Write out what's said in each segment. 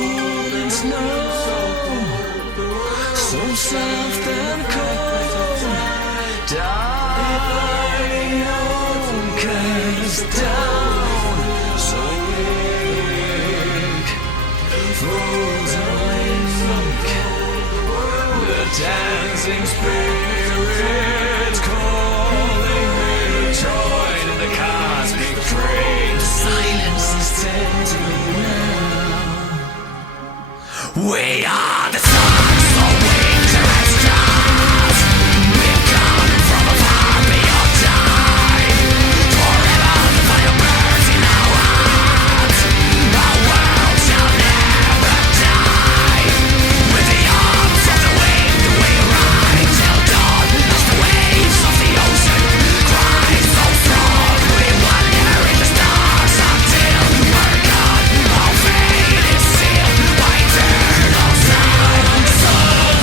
falling snow, so soft and cold, dying cast down, so weak, frozen link, the dancing spirits calling me to join in the cosmic train. The silence is tender now. We are the sons of winter and stars. We've come from afar beyond time. Forever the fire burns in our hearts. Our world shall never die. With the arms of the wind we ride till dawn as the waves of the ocean cry so strong. We wander in the stars until we're gone. Our fate is sealed by eternal sun. The sun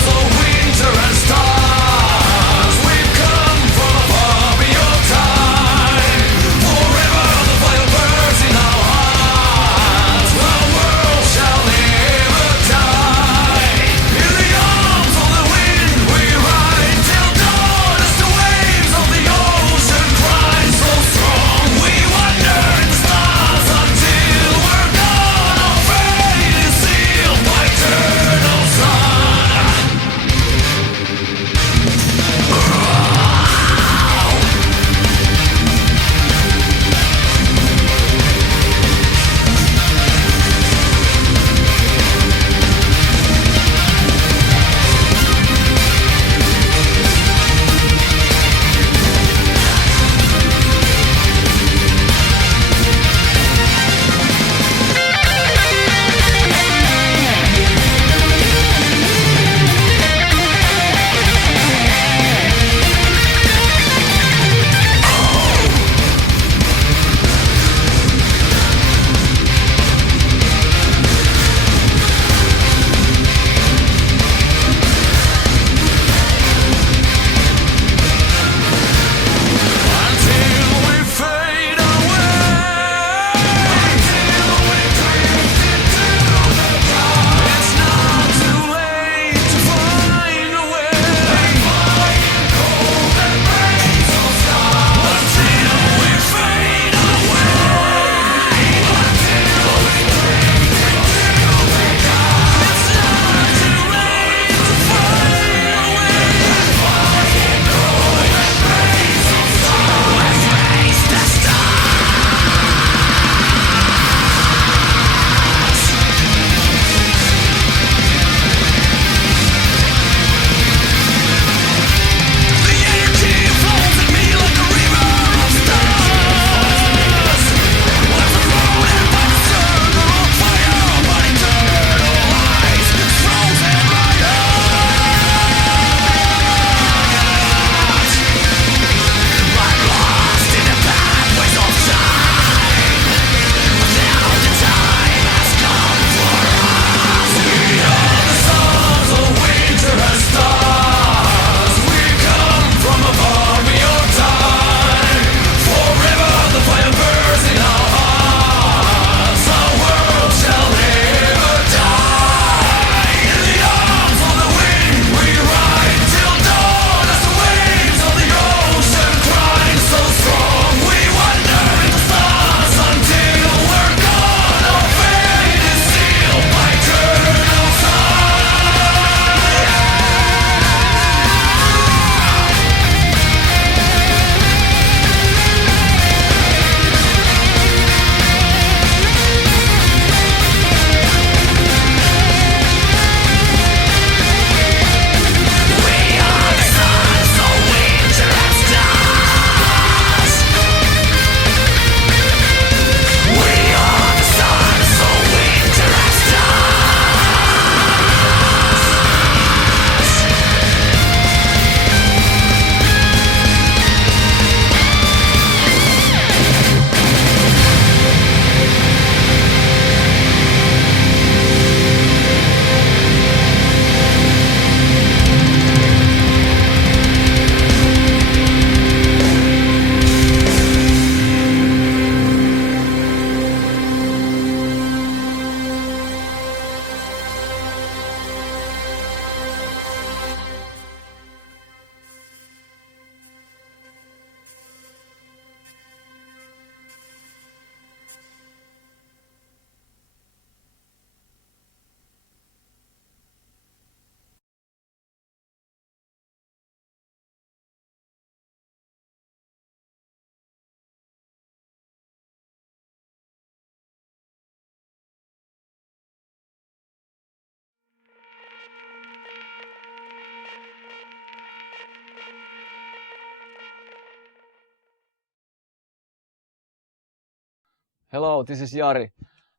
Hello, this is Jari.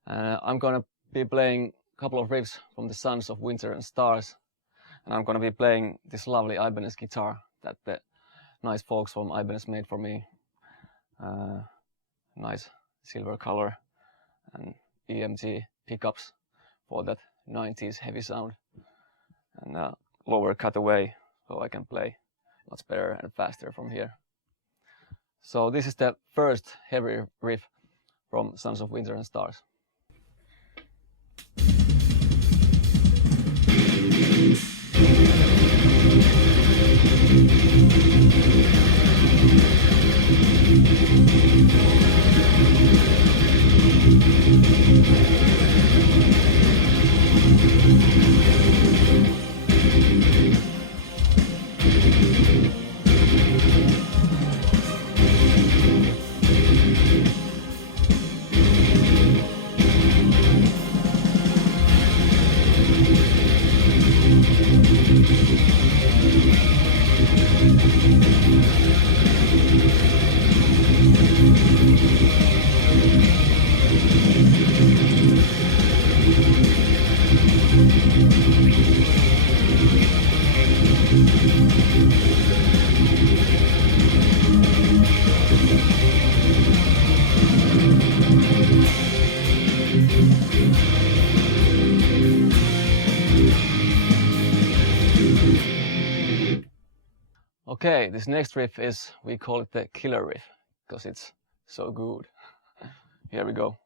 I'm gonna be playing a couple of riffs from the Sons of Winter and Stars. And I'm gonna be playing this lovely Ibanez guitar that the nice folks from Ibanez made for me. Nice silver color and EMG pickups for that 90s heavy sound. And lower cutaway so I can play much better and faster from here. So this is the first heavy riff from Sons of Winter and Stars. Okay, this next riff is, we call it the killer riff, because it's so good. Here we go.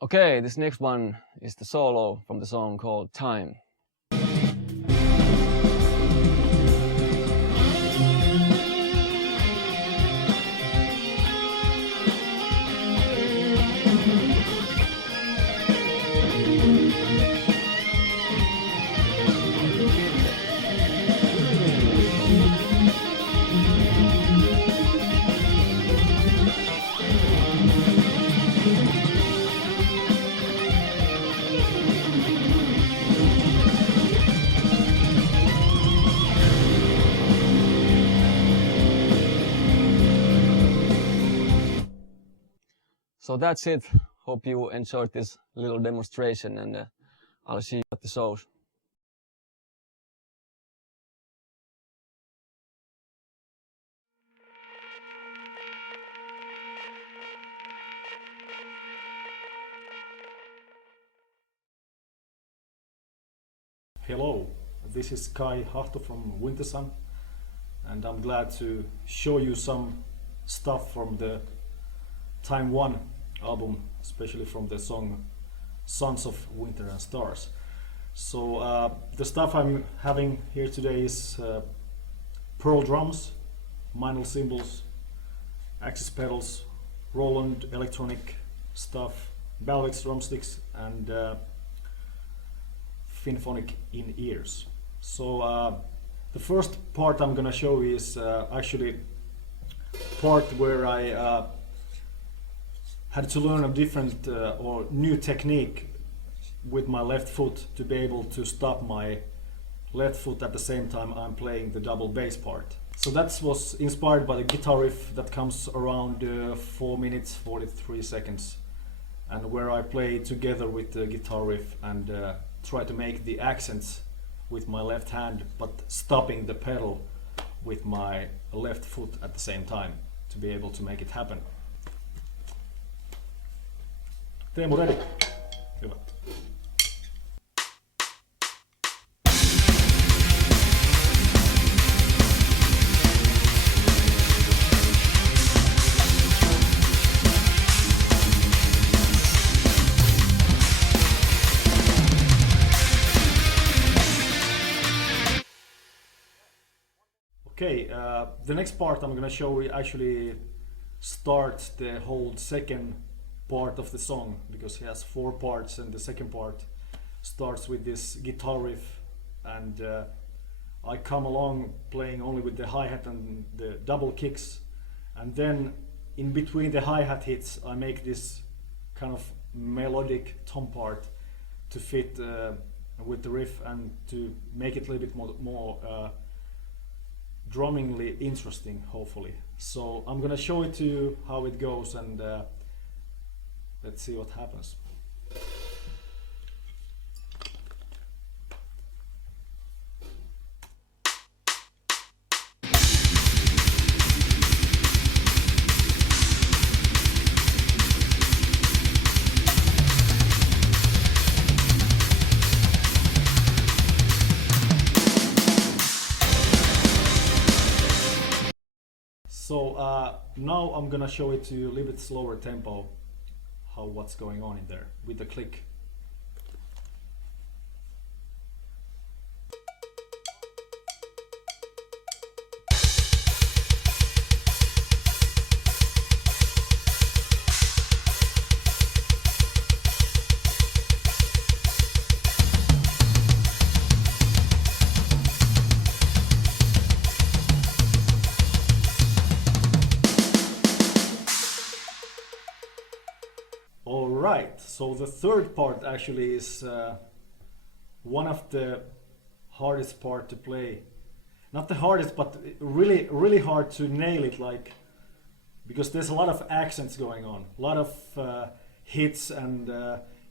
Okay, this next one is the solo from the song called Time. So that's it. Hope you enjoyed this little demonstration, and I'll see you at the shows. Hello, this is Kai Hahto from Wintersun, and I'm glad to show you some stuff from the Time 1 album, especially from the song Sons of Winter and Stars. So the stuff I'm having here today is pearl drums, Meinl cymbals, Axis pedals, Roland electronic stuff, Balvix drumsticks, and Finphonic in-ears. So the first part I'm gonna show is actually part where I had to learn a different or new technique with my left foot to be able to stop my left foot at the same time I'm playing the double bass part. So that was inspired by the guitar riff that comes around 4 minutes 43 seconds, and where I play together with the guitar riff and try to make the accents with my left hand, but stopping the pedal with my left foot at the same time to be able to make it happen. Teemu, ready? Hyvä. Okay, the next part I'm gonna show you actually starts the whole second part of the song, because he has 4 parts and the second part starts with this guitar riff, and I come along playing only with the hi-hat and the double kicks, and then in between the hi-hat hits I make this kind of melodic tom part to fit with the riff and to make it a little bit more drummingly interesting, hopefully. So I'm gonna show it to you how it goes, and let's see what happens. So now I'm gonna show it to you a little bit slower tempo, what's going on in there with the click. Alright, so the third part actually is one of the hardest part to play. Not the hardest, but really hard to nail it, like, because there's a lot of accents going on, a lot of hits, and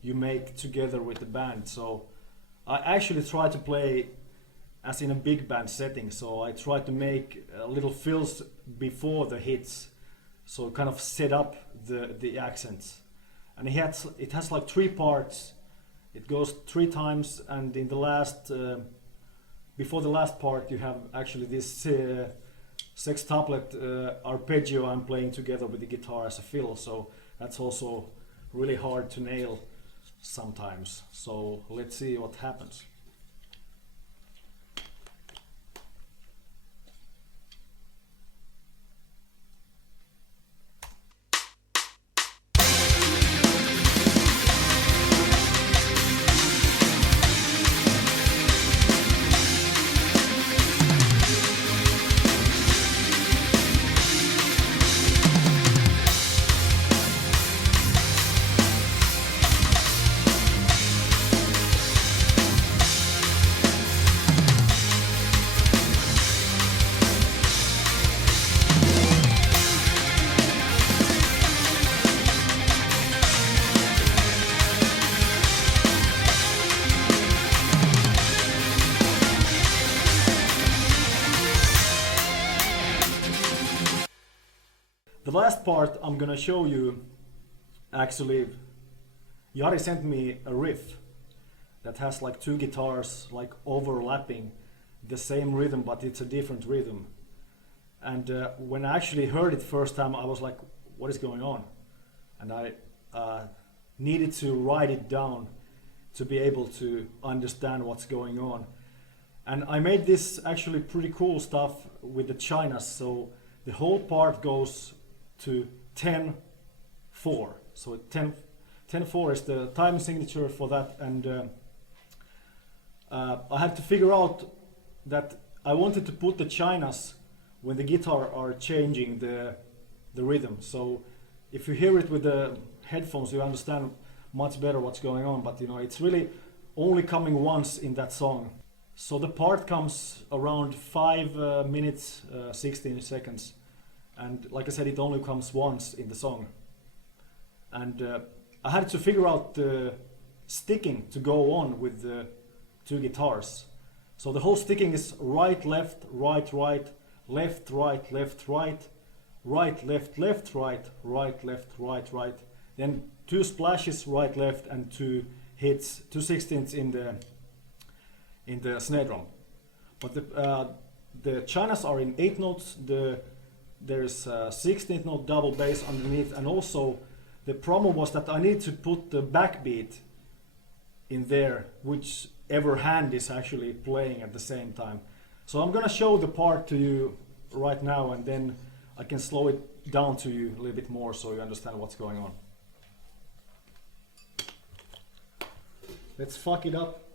you make together with the band. So I actually try to play as in a big band setting, so I try to make little fills before the hits, so kind of set up the accents. And it has like 3 parts. It goes 3 times, and in the last, before the last part, you have actually this sextuplet arpeggio I'm playing together with the guitar as a fill. So that's also really hard to nail sometimes. So let's see what happens. The last part I'm gonna show you, actually, Jari sent me a riff that has like 2 guitars like overlapping the same rhythm, but it's a different rhythm. And when I actually heard it first time, I was like, what is going on? And I needed to write it down to be able to understand what's going on. And I made this actually pretty cool stuff with the chinas. So the whole part goes to 10-4. So 10-4 is the time signature for that, and I had to figure out that I wanted to put the chinas when the guitar are changing the rhythm. So if you hear it with the headphones, you understand much better what's going on, but you know, it's really only coming once in that song. So the part comes around 5 minutes 16 seconds. And like I said, it only comes once in the song. And I had to figure out the sticking to go on with the 2 guitars. So the whole sticking is right, left, right, right, left, right, left, right, right, left, left, right, right, left, right, right. Then 2 splashes, right, left, and 2 hits, 2/16 in the snare drum. But the chinas are in 8 notes. There's a 16th note double bass underneath, and also the problem was that I need to put the backbeat in there, whichever hand is actually playing at the same time. So I'm gonna show the part to you right now, and then I can slow it down to you a little bit more so you understand what's going on. Let's fuck it up.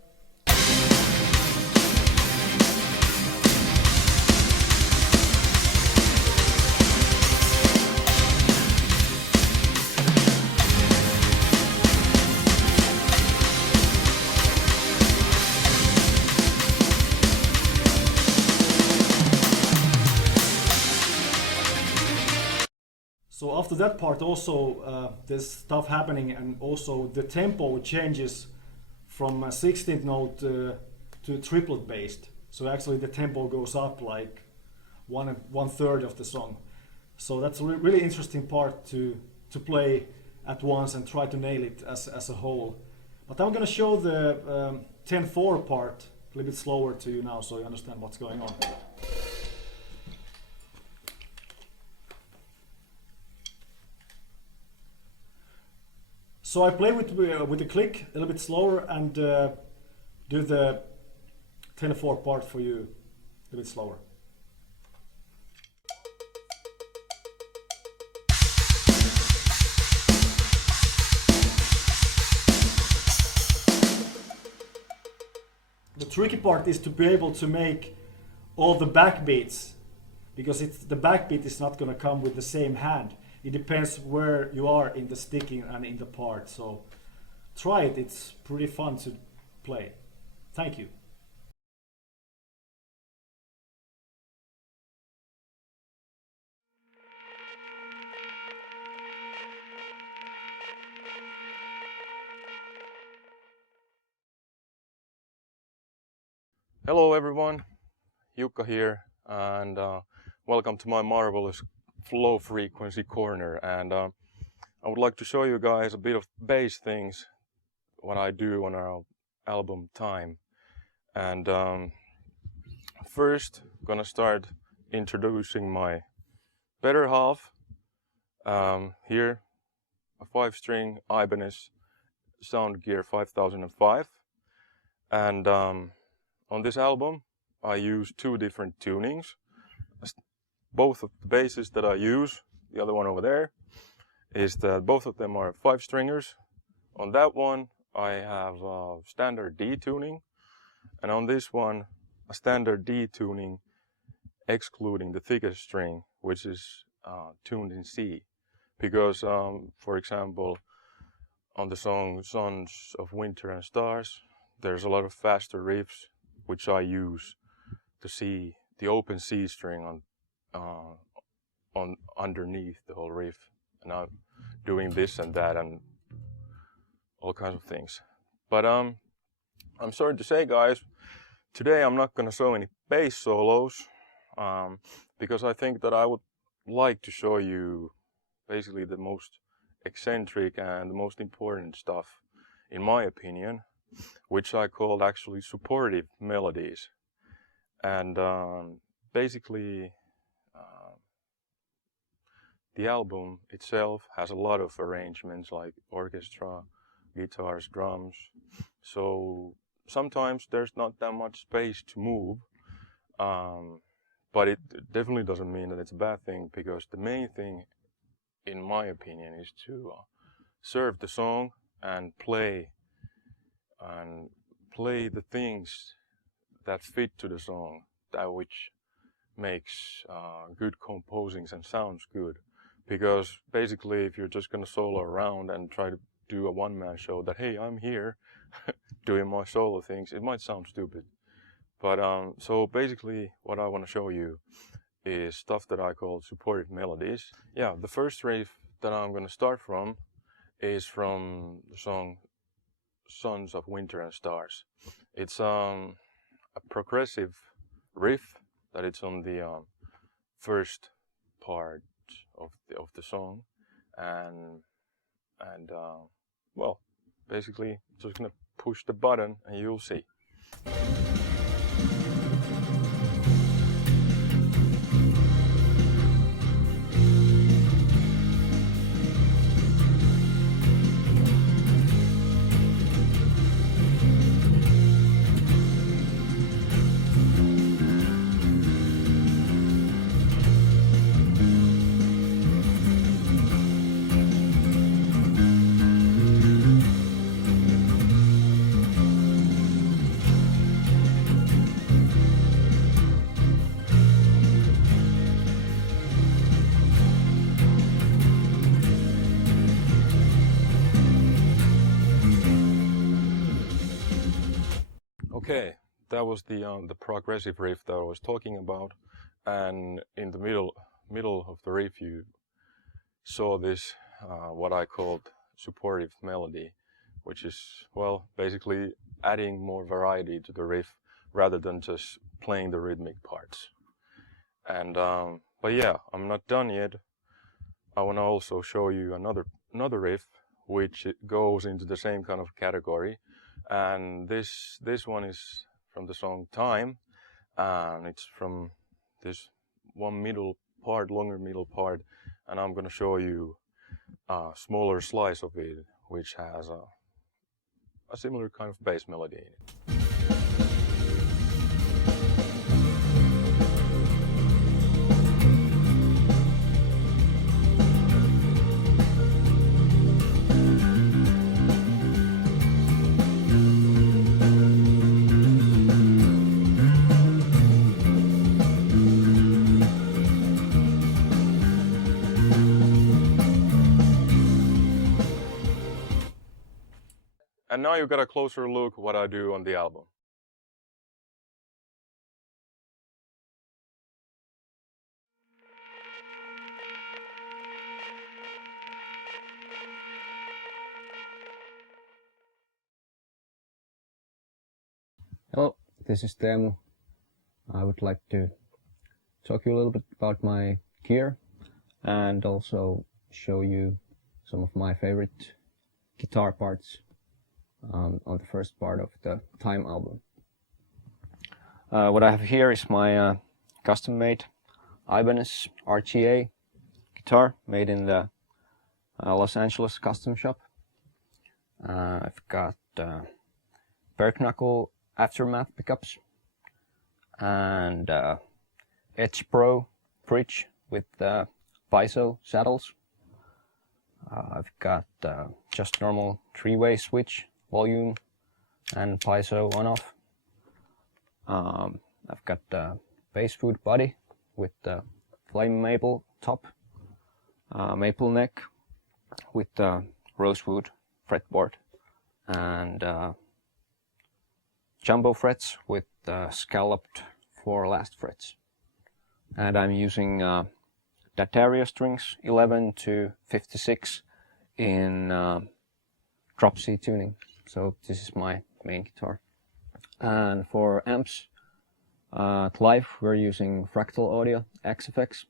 So after that part also there's stuff happening, and also the tempo changes from a 16th note to triplet based. So actually the tempo goes up like one third of the song. So that's a really interesting part to play at once and try to nail it as a whole. But I'm gonna show the 10/4 part a little bit slower to you now so you understand what's going on. So I play with the click a little bit slower and do the 10/4 part for you a bit slower. The tricky part is to be able to make all the backbeats, because the backbeat is not going to come with the same hand. It depends where you are in the sticking and in the part. So try it, it's pretty fun to play. Thank you. Hello everyone, Jukka here, and welcome to my marvelous low frequency corner. And I would like to show you guys a bit of bass things, what I do on our album Time. And first gonna start introducing my better half. Here a 5-string Ibanez Soundgear 5005, and on this album I use 2 different tunings. Both of the basses that I use, the other one over there, is that both of them are 5-stringers. On that one I have a standard D tuning, and on this one a standard D tuning excluding the thickest string, which is tuned in C. Because for example, on the song Sons of Winter and Stars, there's a lot of faster riffs which I use to C, the open C string on underneath the whole riff, and I'm doing this and that and all kinds of things. But I'm sorry to say, guys, today I'm not gonna show any bass solos because I think that I would like to show you basically the most eccentric and the most important stuff, in my opinion, which I called actually supportive melodies. And basically the album itself has a lot of arrangements like orchestra, guitars, drums. So sometimes there's not that much space to move, but it definitely doesn't mean that it's a bad thing, because the main thing, in my opinion, is to serve the song and play the things that fit to the song, that which makes good composings and sounds good. Because basically if you're just gonna solo around and try to do a one-man show that, hey, I'm here doing my solo things, it might sound stupid. But so basically what I want to show you is stuff that I call supportive melodies. Yeah, the first riff that I'm gonna start from is from the song Sons of Winter and Stars. It's a progressive riff that it's on the first part of the song, and well, basically just gonna push the button and you'll see. Okay, that was the progressive riff that I was talking about, and in the middle of the riff you saw this what I called supportive melody, which is, well, basically adding more variety to the riff rather than just playing the rhythmic parts. And but yeah, I'm not done yet. I want to also show you another riff which goes into the same kind of category, and this one is from the song Time, and it's from this one longer middle part, and I'm gonna show you a smaller slice of it which has a similar kind of bass melody in it. And now you got a closer look what I do on the album. Hello, this is Teemu. I would like to talk you a little bit about my gear and also show you some of my favorite guitar parts on the first part of the Time album. What I have here is my custom-made Ibanez RTA guitar made in the Los Angeles custom shop. I've got Berg Knuckle Aftermath pickups and Edge Pro bridge with piezo saddles. I've got just normal three-way switch, volume and piezo on-off. I've got the basswood body with the flame maple top, maple neck with the rosewood fretboard, and jumbo frets with scalloped 4 last frets. And I'm using D'Addario strings 11 to 56 in drop C tuning. So this is my main guitar. And for amps, live we're using Fractal Audio XFX,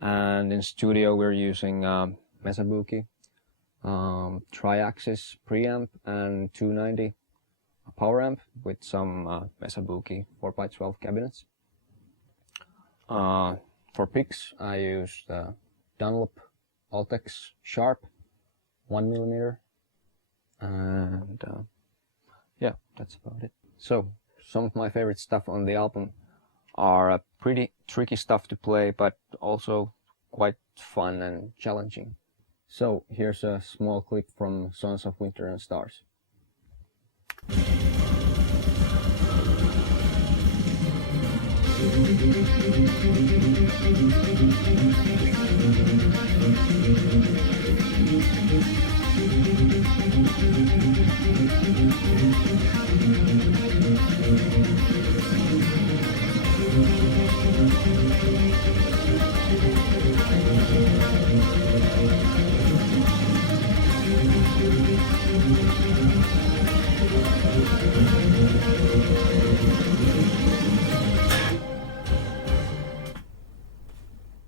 and in studio we're using Mesabuki, tri-axis preamp and 290 power amp with some Mesabuki 4x12 cabinets. For picks I use the Dunlop Altex Sharp 1mm, and yeah, that's about it. So some of my favorite stuff on the album are pretty tricky stuff to play, but also quite fun and challenging. So here's a small clip from Sons of Winter and Stars.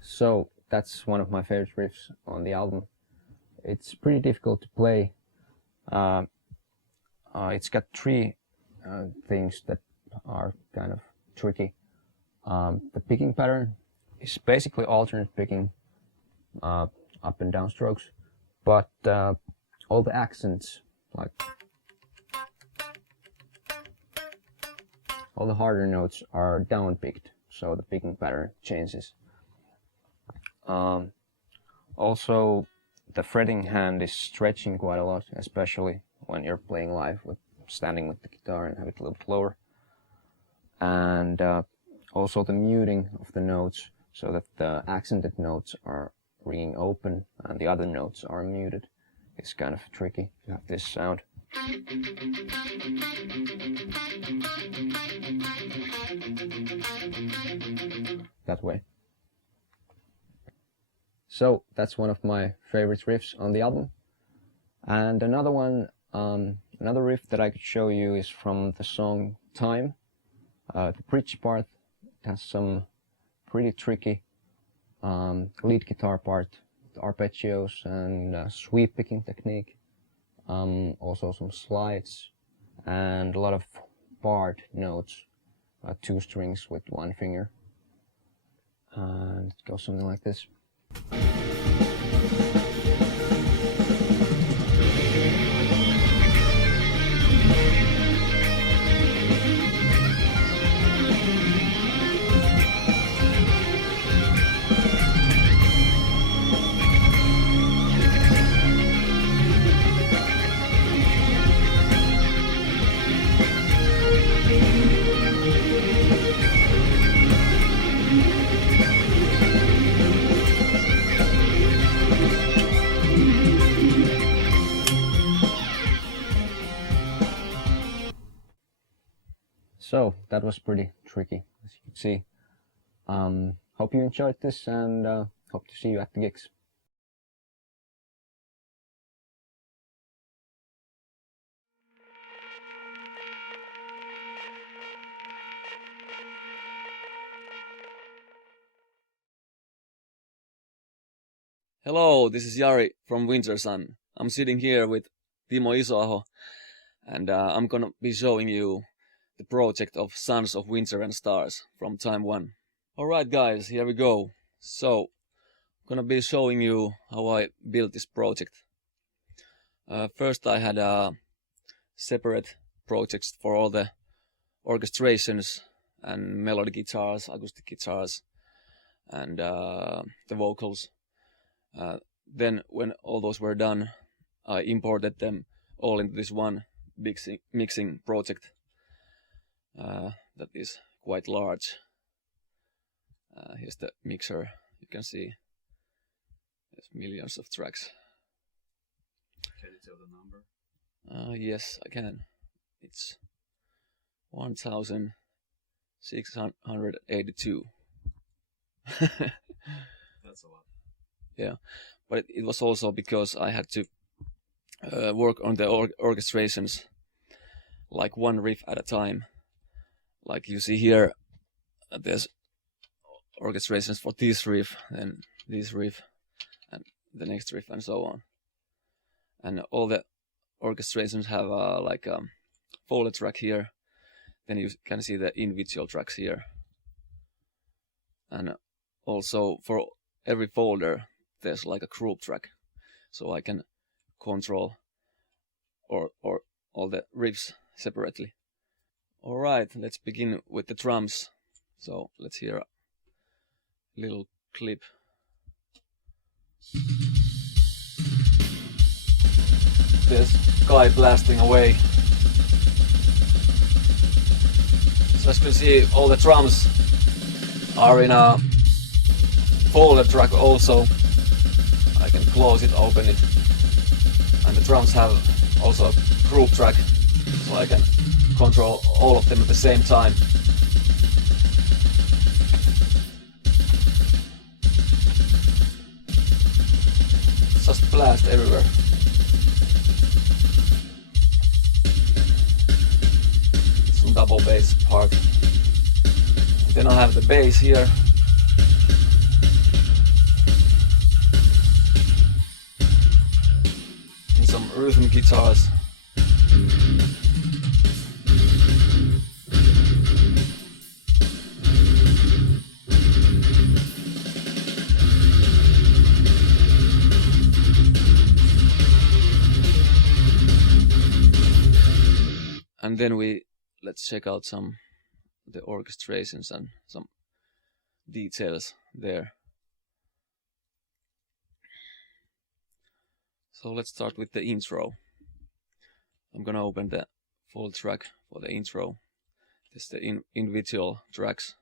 So that's one of my favorite riffs on the album. It's pretty difficult to play. It's got 3 things that are kind of tricky. The picking pattern is basically alternate picking, up and down strokes, but all the accents, like all the harder notes, are down picked, so the picking pattern changes. Also, the fretting hand is stretching quite a lot, especially when you're playing live with standing with the guitar and have it a little bit lower. And also the muting of the notes, so that the accented notes are ringing open and the other notes are muted. It's kind of tricky to have this sound. That way. So that's one of my favorite riffs on the album. And another one, another riff that I could show you is from the song Time. The bridge part has some pretty tricky lead guitar part, arpeggios and sweep picking technique. Also some slides and a lot of barred notes, 2 strings with 1 finger. And it goes something like this. So that was pretty tricky, as you can see. Hope you enjoyed this, and hope to see you at the gigs. Hello, this is Jari from Wintersun. I'm sitting here with Timo Isoaho, and I'm gonna be showing you the project of Sons of Winter and Stars from Time 1. Alright guys, here we go. So, I'm gonna be showing you how I built this project. First I had separate projects for all the orchestrations and melody guitars, acoustic guitars, and the vocals. Then when all those were done, I imported them all into this one big mixing project that is quite large. Here's the mixer. You can see there's millions of tracks. Can you tell the number? Yes, I can. It's 1682. That's a lot. Yeah, but it was also because I had to work on the orchestrations like one riff at a time. Like you see here, there's orchestrations for this riff, and this riff, and the next riff, and so on. And all the orchestrations have like a folder track here. Then you can see the individual tracks here. And also for every folder, there's like a group track, so I can control or all the riffs separately. Alright, let's begin with the drums. So let's hear a little clip. There's guy blasting away. So as you can see, all the drums are in a folder track also. I can close it, open it, and the drums have also a group track, so I can control all of them at the same time. Just blast everywhere. Some double bass part. Then I have the bass here. And some rhythm guitars. And then let's check out some the orchestrations and some details there. So let's start with the intro. I'm gonna open the full track for the intro. This is the individual tracks.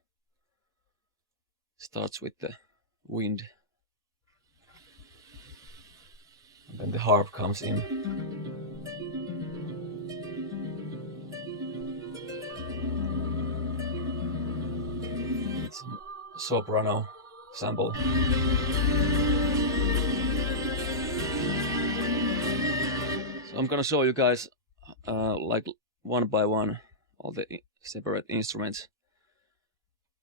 Starts with the wind. And then the harp comes in. soprano sample. So I'm gonna show you guys like one by one all the separate instruments.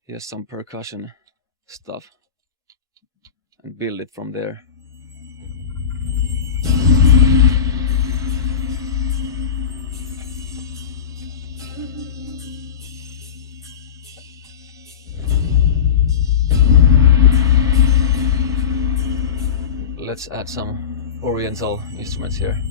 Here's some percussion stuff and build it from there. Let's add some oriental instruments here.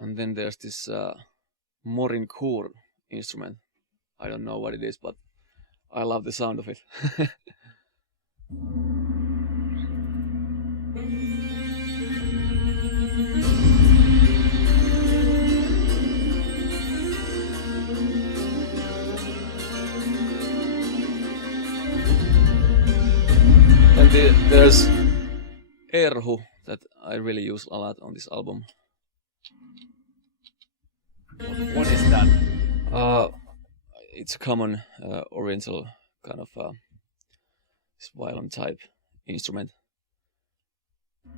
And then there's this morinkur instrument. I don't know what it is, but I love the sound of it. And there's erhu that I really use a lot on this album. What is that? It's a common oriental kind of this violin type instrument.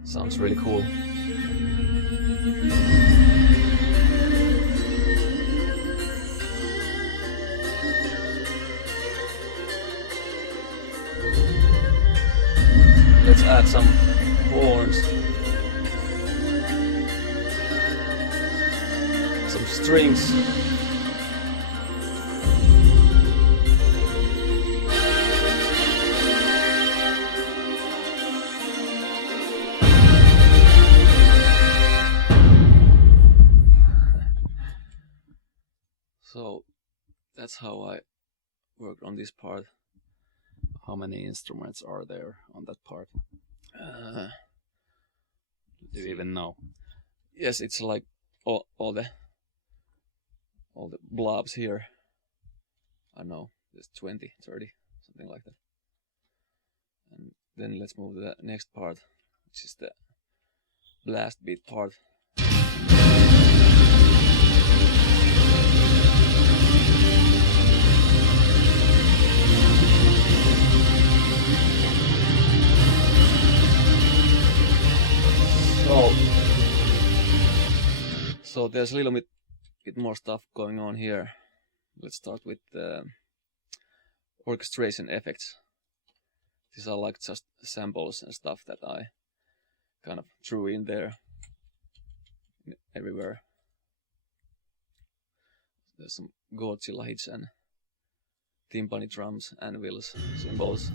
Sounds really cool. Let's add some horns, some strings. So that's how I worked on this part. How many instruments are there on that part? Do you even know? Yes, it's like all the blobs here. I know there's 20, 30, something like that. And then let's move to the next part, which is the blast beat part. So there's a little bit more stuff going on here. Let's start with the orchestration effects. These are like just samples and stuff that I kind of threw in there everywhere. There's some Godzilla hits and timpani drums, anvils, cymbals.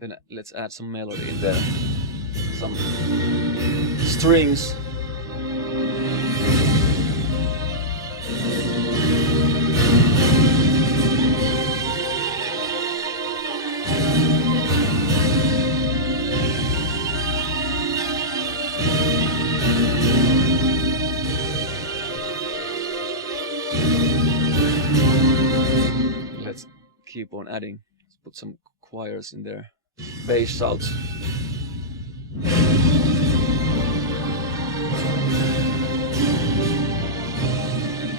Then let's add some melody in there, some strings. Let's keep on adding. Let's put some choirs in there. Bass shouts.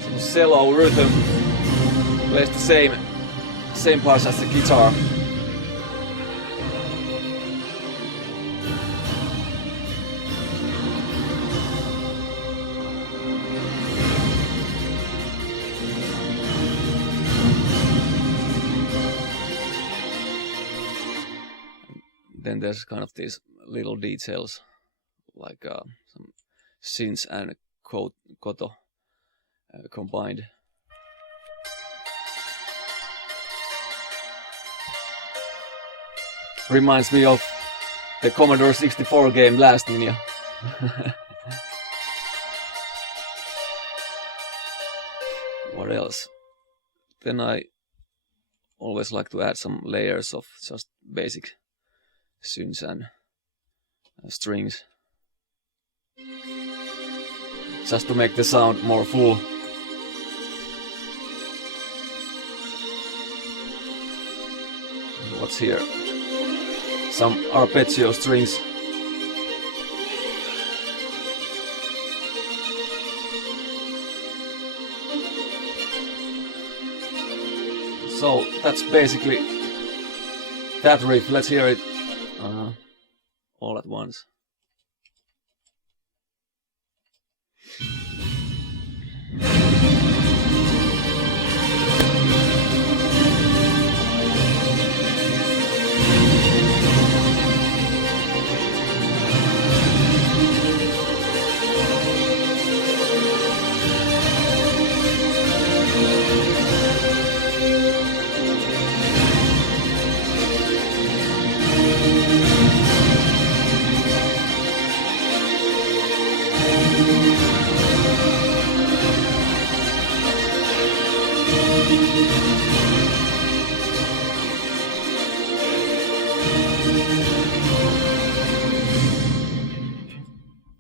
Some cello rhythm plays the same parts as the guitar. Then there's kind of these little details, like some synths and koto combined. Reminds me of the Commodore 64 game Last Ninja. What else? then I always like to add some layers of just basic synths and strings, just to make the sound more full. What's here? Some arpeggio strings. So that's basically that riff. Let's hear it all at once.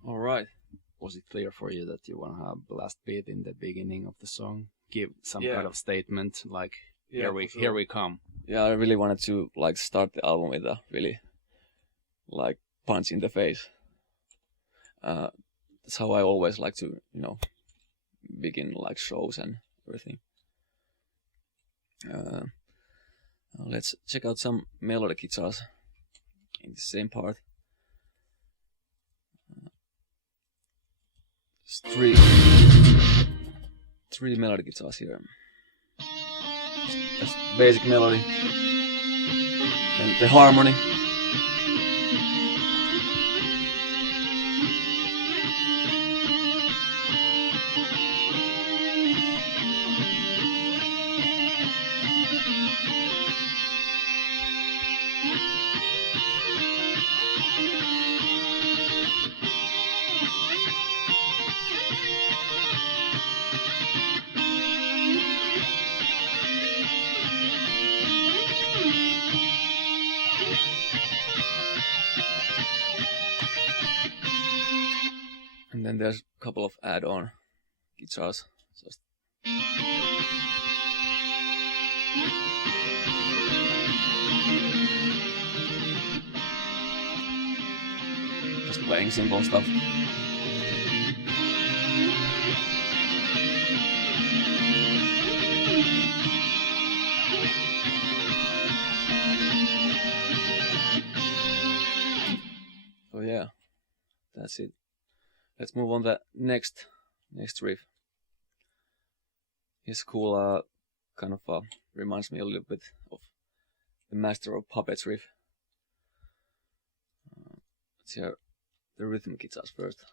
All right. Was it clear for you that you want to have blast beat in the beginning of the song? Give some Yeah. kind of statement like Yeah, for here sure. we come. Yeah, I really wanted to like start the album with a really like punch in the face. That's how I always like to, begin like shows and everything. Let's check out some melodic guitars in the same part. There's three melodic guitars here. Just basic melody, and the harmony. And then there's a couple of add-on guitars. Just playing simple stuff. So yeah, that's it. Let's move on to the next riff. It's cool, kind of reminds me a little bit of the Master of Puppets riff. Let's hear the rhythm guitars first.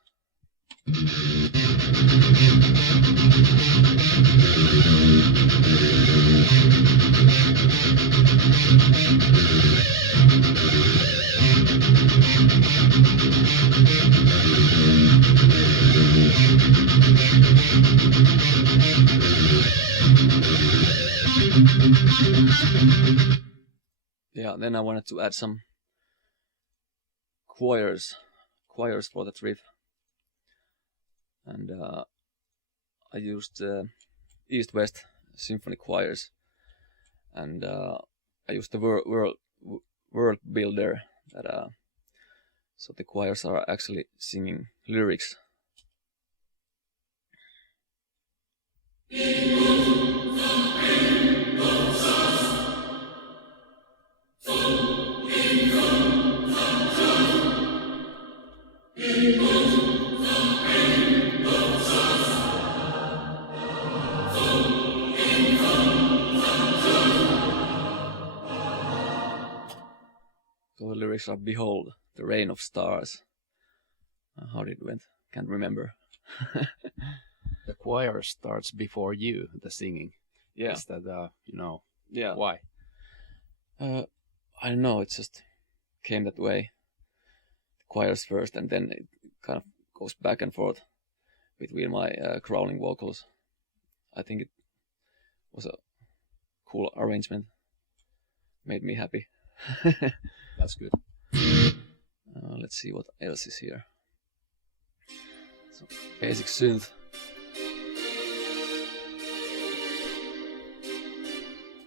Yeah, then I wanted to add some choirs for that riff, and I used East-West symphony choirs, and I used the world builder that so the choirs are actually singing lyrics. So the lyrics are "Behold, the rain of stars." How did it went? Can't remember. The choir starts before you, the singing. Yeah. Is that Yeah. why? I don't know. It just came that way. The choirs first, and then it kind of goes back and forth between my growling vocals. I think it was cool arrangement. Made me happy. That's good. Let's see what else is here. So, basic synth.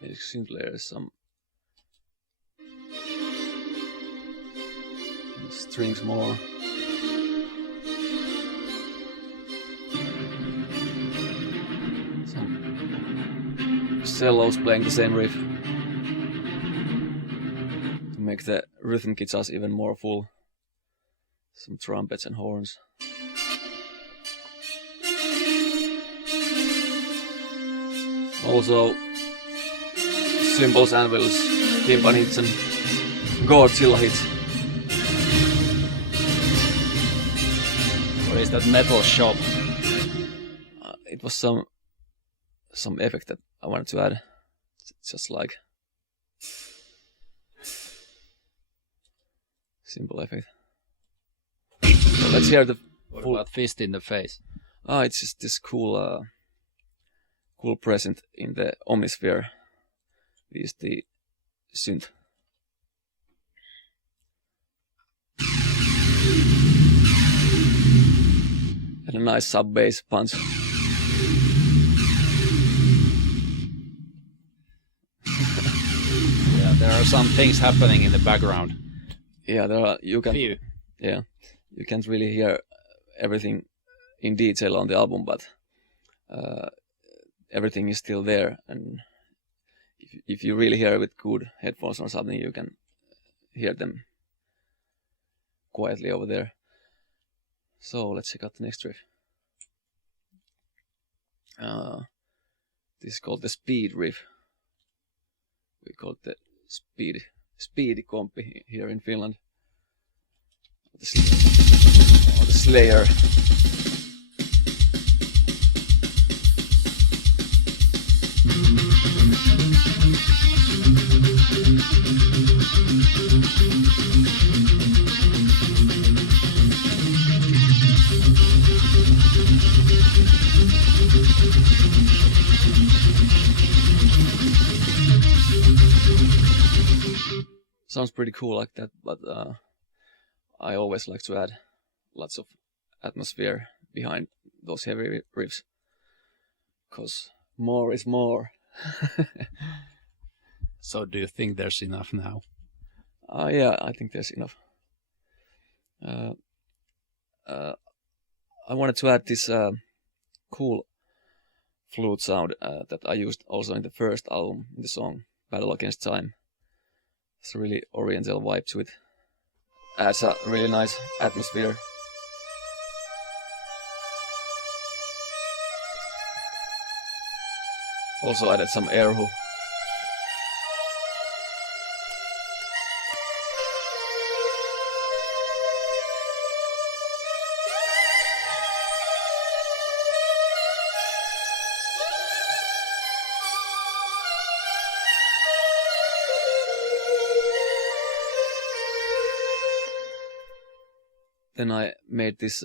Basic synth layers, some strings more. Some cellos playing the same riff to make the rhythm guitars even more full. Some trumpets and horns. Also cymbals, anvils, timpani hits and Godzilla hits. What is that metal shop? It was some effect that I wanted to add. It's just like simple effect. So let's hear the What full. about fist in the face? It's just this cool present in the Omnisphere. Is the synth. And a nice sub bass punch. Yeah, there are some things happening in the background. Yeah, there are. You Few. can't really hear everything in detail on the album, but everything is still there. And if you really hear it with good headphones or something, you can hear them quietly over there. So let's check out the next riff. This is called the speed riff. We call it the speed compi here in Finland. Or the Slayer. Sounds pretty cool like that, but I always like to add lots of atmosphere behind those heavy riffs, because more is more. So do you think there's enough now? Yeah, I think there's enough. I wanted to add this cool flute sound that I used also in the first album, in the song Battle Against Time. It's a really oriental vibe to it. Adds a really nice atmosphere. Also added some air hook. Then I made this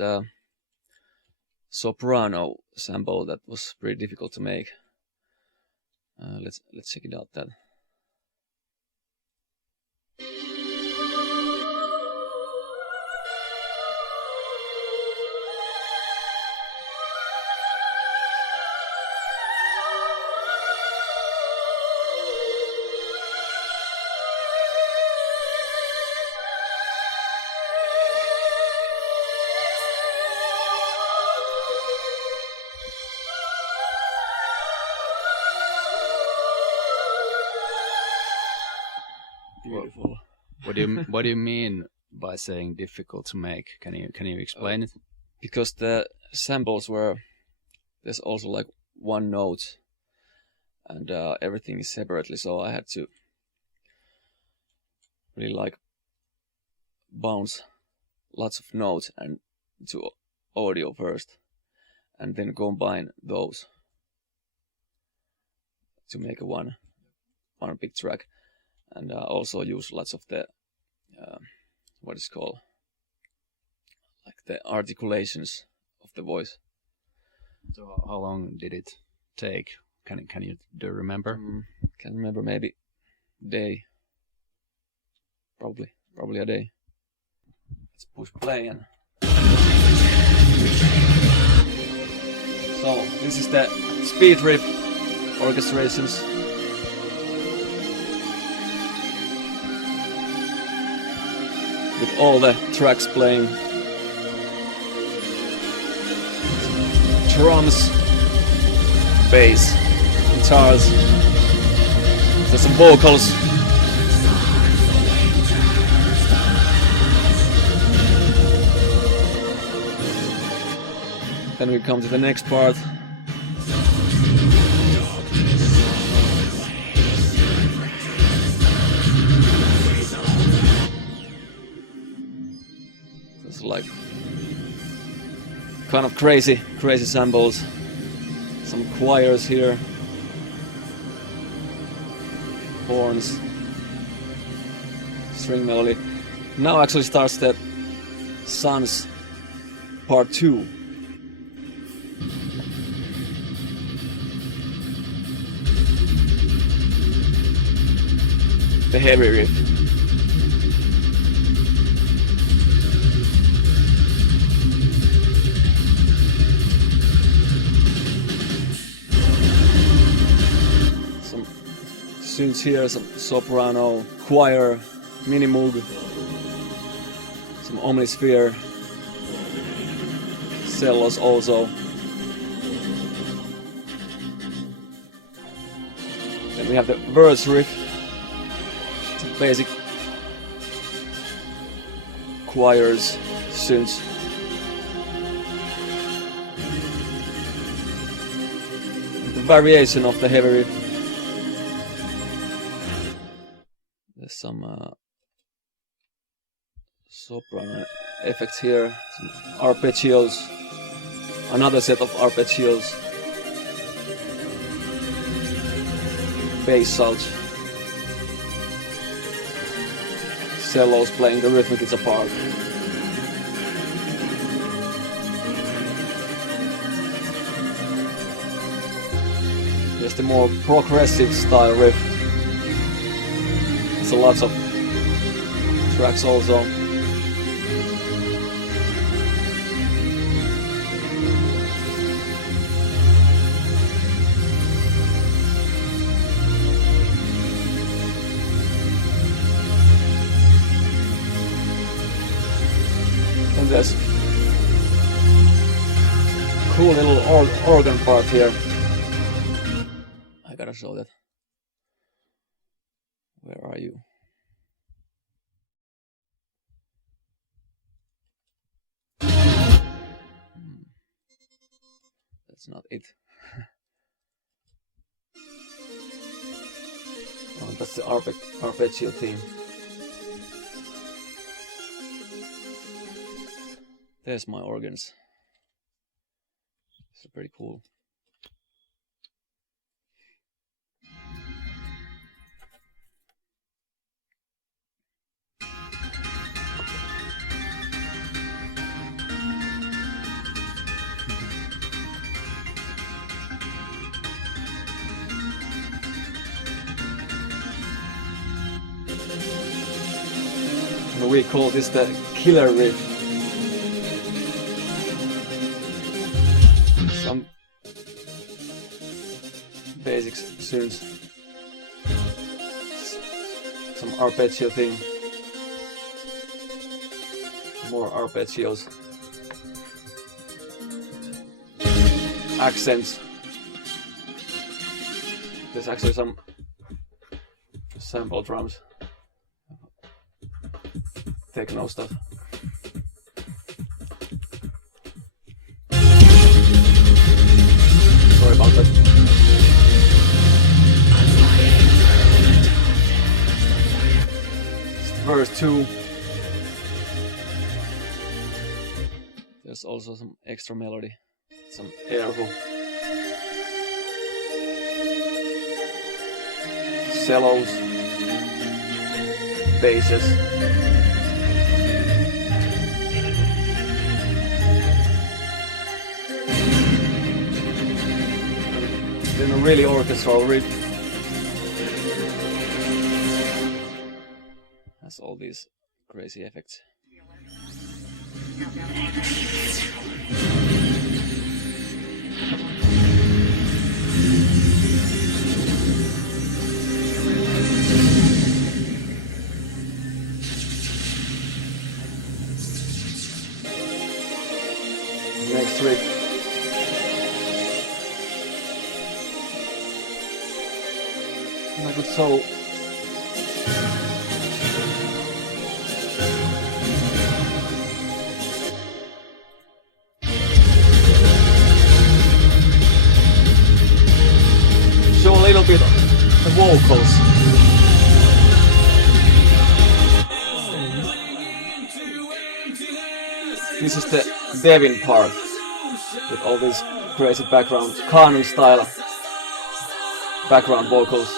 soprano sample that was pretty difficult to make. Let's check it out then. Beautiful. What do you mean by saying difficult to make? Can you explain it? Because the samples were, there's also like one note, and everything is separately, so I had to really like bounce lots of notes and to audio first, and then combine those to make a one big track. And also use lots of the what is called like the articulations of the voice. So how long did it take? Can you do remember? Can't remember. Maybe day. Probably a day. Let's push play and. So this is the speed riff orchestrations. With all the tracks playing. Drums, bass, guitars, there's some vocals. Then we come to the next part. It's like kind of crazy samples. Some choirs here. Horns. String melody. Now actually starts the Suns part 2. The heavy riff. Some synths here, some soprano, choir, mini moog, some omnisphere, cellos also. Then we have the verse riff. Basic choirs, synths. The variation of the heavy riff. There's some soprano effects here, some arpeggios, another set of arpeggios, bass salts. Cellos playing the rhythmic guitar part. There's the more progressive style riff. There's lots of tracks also. There's cool little organ part here. I gotta show that. Where are you? That's not it. Oh, that's the arpeggio theme. There's my organs. It's pretty cool. We call this the killer riff. Some basic synths, some arpeggio thing, more arpeggios, accents. There's actually some sample drums, techno stuff. Sorry about that. It's verse 2. There's also some extra melody, some air hook. Cellos, basses. Then doing a really orchestral riff. Has all these crazy effects. Next riff. Like it's so show a little bit of the vocals. This is the Devin part with all this crazy background, canon style background vocals.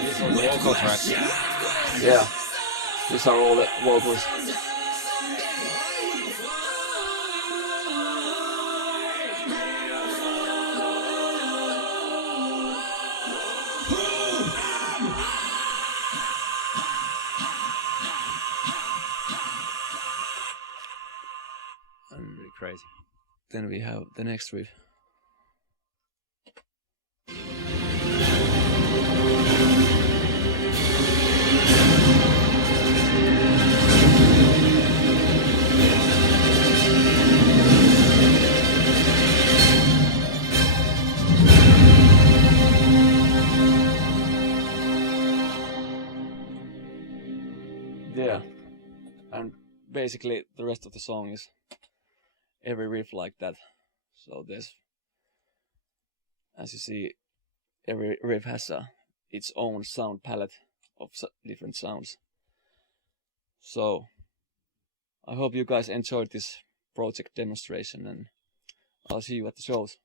These are the vocal tracks. Yeah, these are all the vocals. Really crazy. Then we have the next riff. Yeah, and basically the rest of the song is every riff like that. So there's, as you see, every riff has its own sound palette of different sounds. So I hope you guys enjoyed this project demonstration, and I'll see you at the shows.